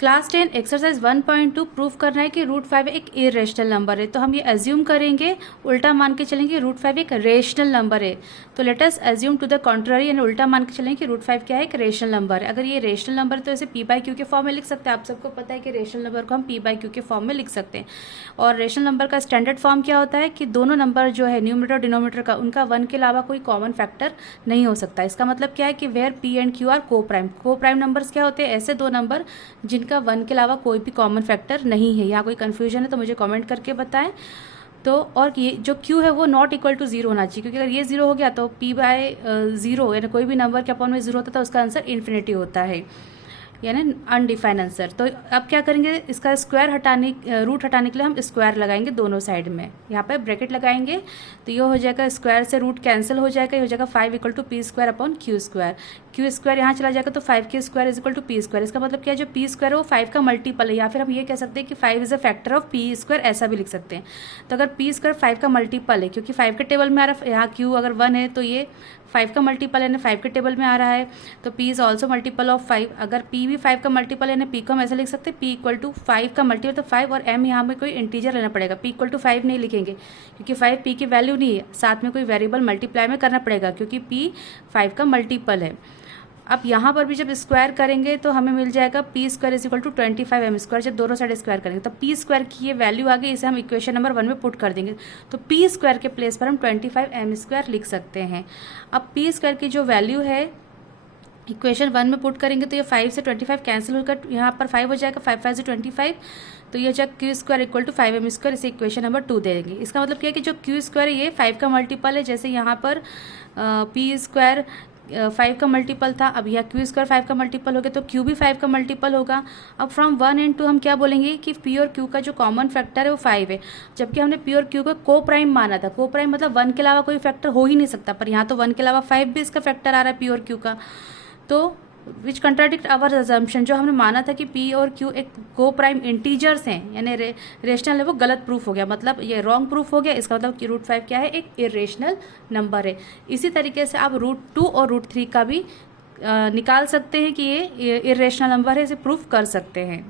Class 10 exercise 1.2 proof करना है कि रूट 5 एक इरेशनल नंबर है। तो हम ये एज्यूम करेंगे, उल्टा मान के चलेंगे रूट 5 एक रेशनल नंबर है। तो let us assume to the contrary, यानी उल्टा मान के चलेंगे कि रूट 5 क्या है, एक रेशनल नंबर है। अगर ये रेशनल नंबर है तो इसे पी बाई क्यू के फॉर्म में लिख सकते हैं। आप सबको पता है कि रेशनल नंबर को हम पी बाई क्यू के फॉर्म में लिख सकते हैं। और रेशनल नंबर का स्टैंडर्ड फॉर्म क्या होता है कि दोनों नंबर जो है न्यूमरेटर और डिनोमिनेटर का, उनका 1 के अलावा कोई कॉमन फैक्टर नहीं हो सकता। इसका मतलब क्या है कि where P and Q are coprime numbers क्या होते हैं, ऐसे दो नंबर जिनका 1 के अलावा कोई भी कॉमन फैक्टर नहीं है। यहाँ कोई कंफ्यूजन है तो मुझे कमेंट करके बताएं। तो और ये जो q है वो नॉट इक्वल टू 0 होना चाहिए, क्योंकि अगर ये 0 हो गया तो p बाय 0 यानी कोई भी नंबर के अपॉन में 0 होता है तो उसका आंसर इन्फिनिटी होता है, यानी अनडिफाइंड आंसर। तो अब क्या करेंगे, इसका स्क्वायर हटाने, रूट हटाने के लिए हम स्क्वायर लगाएंगे दोनों साइड में। यहाँ पे ब्रैकेट लगाएंगे तो ये हो जाएगा, स्क्वायर से रूट कैंसिल हो जाएगा, ये हो जाएगा 5 equal to P square upon Q square. Q square यहाँ चला जाएगा तो 5 के square is equal to P square. इसका मतलब क्या है, जो पी स्क्वायर है वो 5 का मल्टीपल है, या फिर हम ये कह सकते हैं कि 5 is a factor of P square, ऐसा भी लिख सकते हैं। तो अगर पी स्क्वायर 5 का मल्टीपल है, क्योंकि 5 के टेबल में आ रहा है, यहाँ क्यू अगर 1 है तो ये 5 का मल्टीपल है, 5 के टेबल में आ रहा है, तो p is also multiple of 5। अगर p भी 5 का मल्टीपल है, p को हम ऐसा लिख सकते हैं p इक्वल टू 5 का मल्टीपल, तो 5 और m यहाँ में कोई इंटीजर लेना पड़ेगा। p इक्वल टू 5 नहीं लिखेंगे क्योंकि 5 p की वैल्यू नहीं है, साथ में कोई वेरिएबल मल्टीप्लाई में करना पड़ेगा क्योंकि p 5 का मल्टीपल है। अब यहाँ पर भी जब स्क्वायर करेंगे तो हमें मिल जाएगा P square is equal to 25 M square. जब दोनों साइड स्क्वायर करेंगे तो पी स्क्वायर की ये वैल्यू आ गई, इसे हम इक्वेशन नंबर 1 में पुट कर देंगे। तो पी स्क्वायर के प्लेस पर हम 25 एम स्क्वायर लिख सकते हैं। अब पी स्क्वायर की जो वैल्यू है इक्वेशन 1 में पुट करेंगे तो ये 5 से 25 कैंसिल होकर यहाँ पर 5 हो जाएगा, 5 5 से 25, तो ये जब q square equal to 5 m square, इसे इक्वेशन नंबर 2 दे देंगे। इसका मतलब क्या है कि जो क्यू स्क्वायर है ये 5 का मल्टीपल है, जैसे यहाँ पर पी स्क्वायर 5 का मल्टीपल था, अब यह क्यू स्क्वायर 5 का मल्टीपल हो गया तो क्यू भी 5 का मल्टीपल होगा। अब फ्रॉम 1 एंड 2 हम क्या बोलेंगे कि पी और क्यू का जो कॉमन फैक्टर है वो 5 है, जबकि हमने पी और क्यू को को प्राइम माना था। को प्राइम मतलब 1 के अलावा कोई फैक्टर हो ही नहीं सकता, पर यहाँ तो 1 के अलावा 5 भी इसका फैक्टर आ रहा है पी और क्यू का। तो विच कंट्राडिक्ट आवर अजम्पशन, जो हमने माना था कि p और q एक को प्राइम इंटीजर्स हैं, यानी रेशनल है, वो गलत प्रूफ हो गया, मतलब ये रॉन्ग प्रूफ हो गया। इसका मतलब कि रूट 5 क्या है, एक इरेशनल नंबर है। इसी तरीके से आप रूट 2 और रूट 3 का भी निकाल सकते हैं कि ये इरेशनल नंबर है, इसे प्रूफ कर सकते हैं।